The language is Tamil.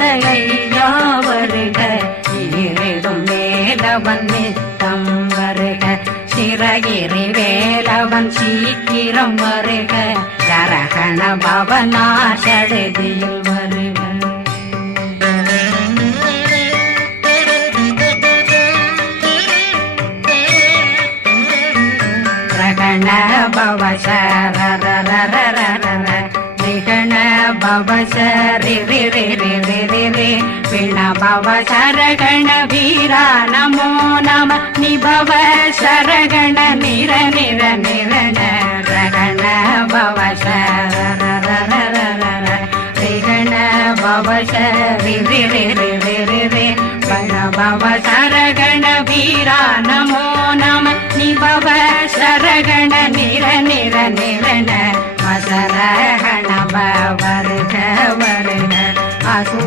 வைத்த ஐயா வருக, ஈரிடும் வேலவன் நித்தம் வருக, சிறகிரி வேலவன் சீக்கிரம் வருக, சரகண பவனா சடுதியில் வருக. ரகண பவ சரரரரரரர, ரிகண பவ சரிரிரிரிரிரி, பிண பவ சரகண வீரா நமோ நம, நிபவ சரகண நிர நிர நிரண, ரகண பவ சரரரரரர, ரிகண பவ சரிரிரிரிரிரி, பிண பவ சரகண வீரா நமோ நம, நிபவ சரகண நிர நிர நிரண, மசரகண வருக வருக அசுர